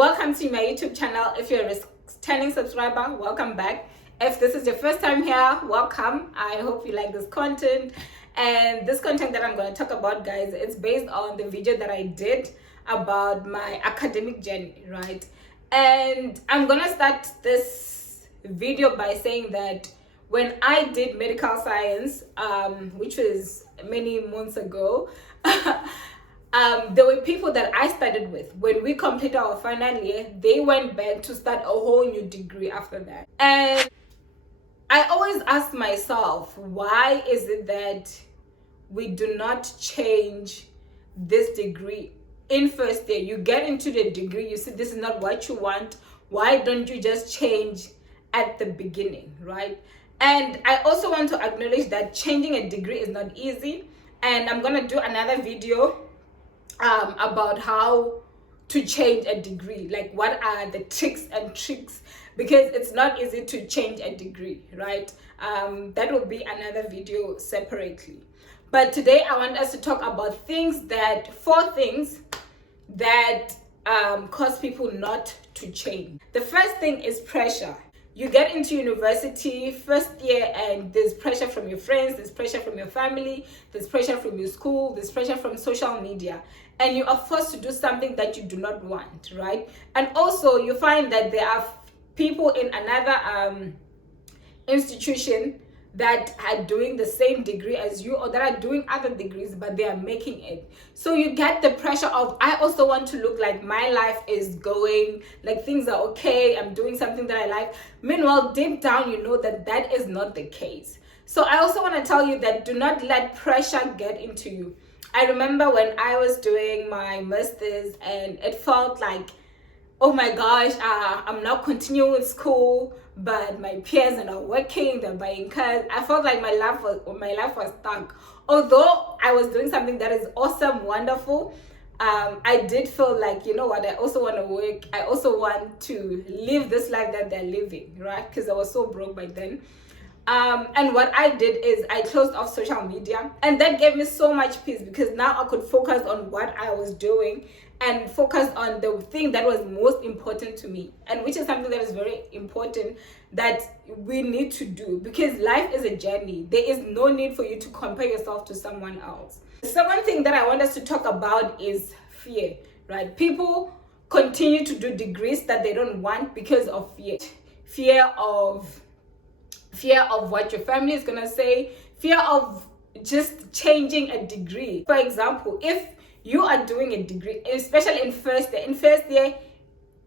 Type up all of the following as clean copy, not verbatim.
Welcome to my YouTube channel. If you're a returning subscriber, welcome back. If this is your first time here, welcome. I hope you like this content. And this content that I'm going to talk about, guys, it's based on the video that I did about my academic journey, right? And I'm going to start this video by saying that when I did medical science, which was many months ago, there were people that I studied with. When we completed our final year, they went back to start a whole new degree after that. And I always ask myself, why is it that we do not change this degree in first year? You get into the degree, you see this is not what you want. Why don't you just change at the beginning, right? And I also want to acknowledge that changing a degree is not easy. And I'm gonna do another video about how to change a degree, like what are the tricks and tricks, because it's not easy to change a degree, right? That will be another video separately. But today I want us to talk about four things that cause people not to change. The first thing is pressure. You get into university first year and there's pressure from your friends, there's pressure from your family, there's pressure from your school, there's pressure from social media, and you are forced to do something that you do not want, right? And also you find that there are people in another institution that are doing the same degree as you, or that are doing other degrees, but they are making it. So you get the pressure of, I also want to look like my life is going, like things are okay, I'm doing something that I like. Meanwhile, deep down, you know that that is not the case. So I also want to tell you that do not let pressure get into you. I remember when I was doing my master's and it felt like, oh my gosh, I'm now continuing with school, but my peers are not working, they're buying cars. I felt like my life was stuck. Although I was doing something that is awesome, wonderful, I did feel like, you know what, I also want to work. I also want to live this life that they're living, right? Because I was so broke by then. And what I did is I closed off social media, and that gave me so much peace, because now I could focus on what I was doing and focus on the thing that was most important to me, and which is something that is very important that we need to do, because life is a journey. There is no need for you to compare yourself to someone else. The second thing that I want us to talk about is fear, right? People continue to do degrees that they don't want because of fear. Fear of what your family is gonna say, fear of just changing a degree. For example, if you are doing a degree, especially in first year,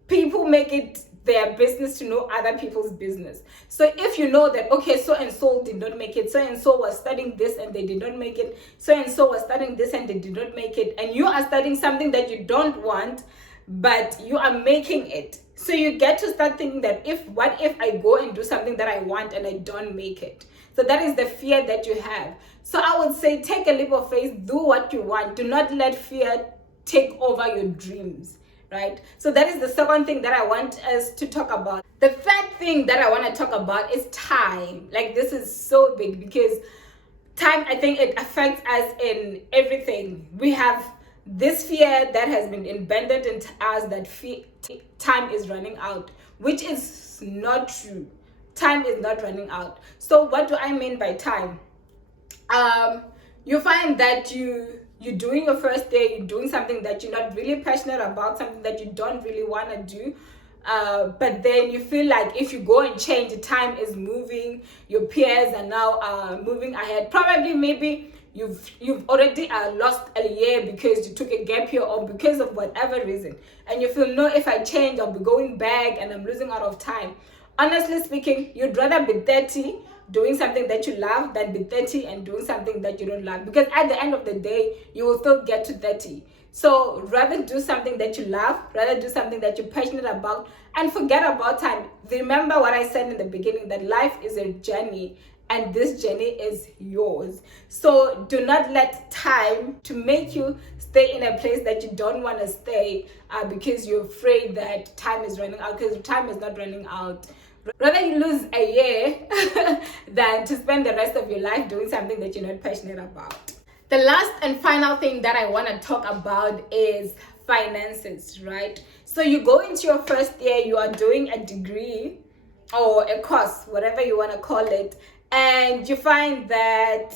people make it their business to know other people's business. So if you know that, okay, so and so did not make it, so and so was studying this and they did not make it, so and so was studying this and they did not make it, and you are studying something that you don't want, but you are making it. So you get to start thinking that what if I go and do something that I want and I don't make it? So that is the fear that you have. So I would say, take a leap of faith, do what you want. Do not let fear take over your dreams, right? So that is the second thing that I want us to talk about. The third thing that I want to talk about is time. Like, this is so big, because time, I think it affects us in everything. We have this fear that has been embedded into us, that time is running out, which is not true. Time is not running out. So what do I mean by time? You find that you're doing your first day, you're doing something that you're not really passionate about, something that you don't really want to do, but then you feel like if you go and change, the time is moving, your peers are now moving ahead. Probably maybe you've already lost a year because you took a gap year, or because of whatever reason, and you feel, no, if I change, I'll be going back and I'm losing out of time. Honestly speaking, you'd rather be 30 doing something that you love than be 30 and doing something that you don't love, because at the end of the day, you will still get to 30. So rather do something that you love, rather do something that you're passionate about, and forget about time. Remember what I said in the beginning, that life is a journey, and this journey is yours. So do not let time to make you stay in a place that you don't want to stay, because you're afraid that time is running out, because time is not running out. Rather you lose a year than to spend the rest of your life doing something that you're not passionate about. The last and final thing that I want to talk about is finances, right? So you go into your first year, you are doing a degree or a course, whatever you want to call it, and you find that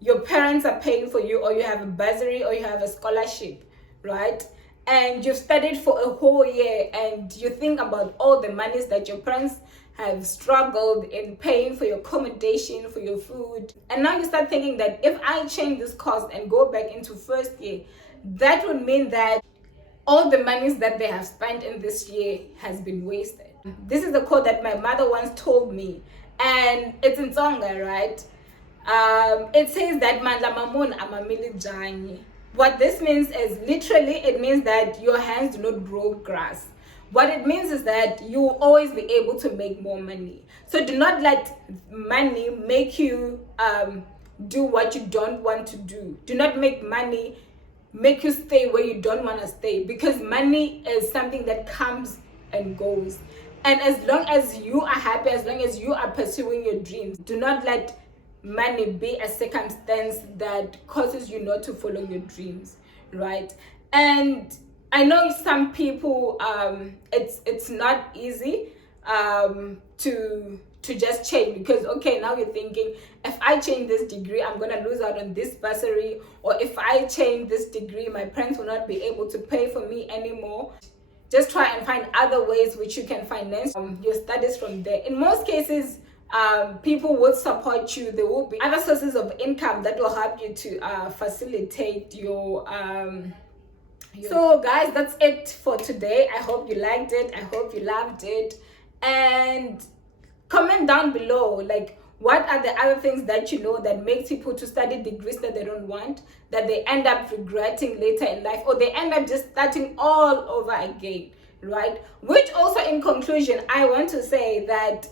your parents are paying for you, or you have a bursary, or you have a scholarship, right? And you've studied for a whole year, and you think about all the monies that your parents have struggled in paying for your accommodation, for your food, and now you start thinking that if I change this course and go back into first year, that would mean that all the monies that they have spent in this year has been wasted. This is a quote that my mother once told me, and it's in Tsonga, right? It says that mandla mamun amamili janyi. What this means is, literally, it means that your hands do not grow grass. What it means is that you will always be able to make more money. So do not let money make you do what you don't want to do. Do not make money make you stay where you don't want to stay, because money is something that comes and goes. And as long as you are happy, as long as you are pursuing your dreams, do not let money be a circumstance that causes you not to follow your dreams, right? And I know some people, it's not easy to just change, because okay, now you're thinking, if I change this degree, I'm gonna lose out on this bursary, or if I change this degree, my parents will not be able to pay for me anymore. Just try and find other ways which you can finance your studies from there. In most cases, people will support you. There will be other sources of income that will help you to facilitate your so guys, that's it for today. I hope you liked it. I hope you loved it. And comment down below, like, what are the other things that you know that makes people to study degrees that they don't want, that they end up regretting later in life, or they end up just starting all over again, right? Which also, in conclusion, I want to say that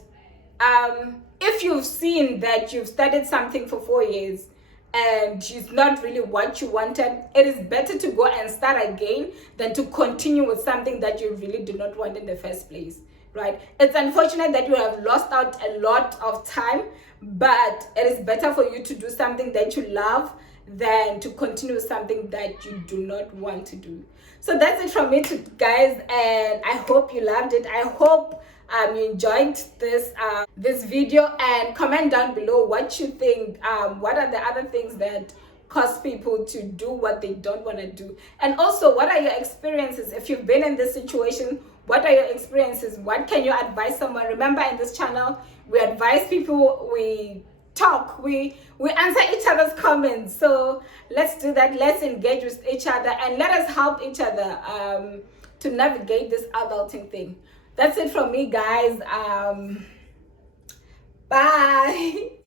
if you've seen that you've studied something for 4 years and it's not really what you wanted, it is better to go and start again than to continue with something that you really do not want in the first place, right? It's unfortunate that you have lost out a lot of time, but it is better for you to do something that you love than to continue with something that you do not want to do. So that's it from me, guys, and I hope you loved it. I hope you enjoyed this video, and comment down below what you think. What are the other things that cause people to do what they don't want to do? And also, what are your experiences? If you've been in this situation, what are your experiences? What can you advise someone? Remember, in this channel, we advise people, we talk, we answer each other's comments. So let's do that. Let's engage with each other, and let us help each other to navigate this adulting thing. That's it from me, guys. Bye.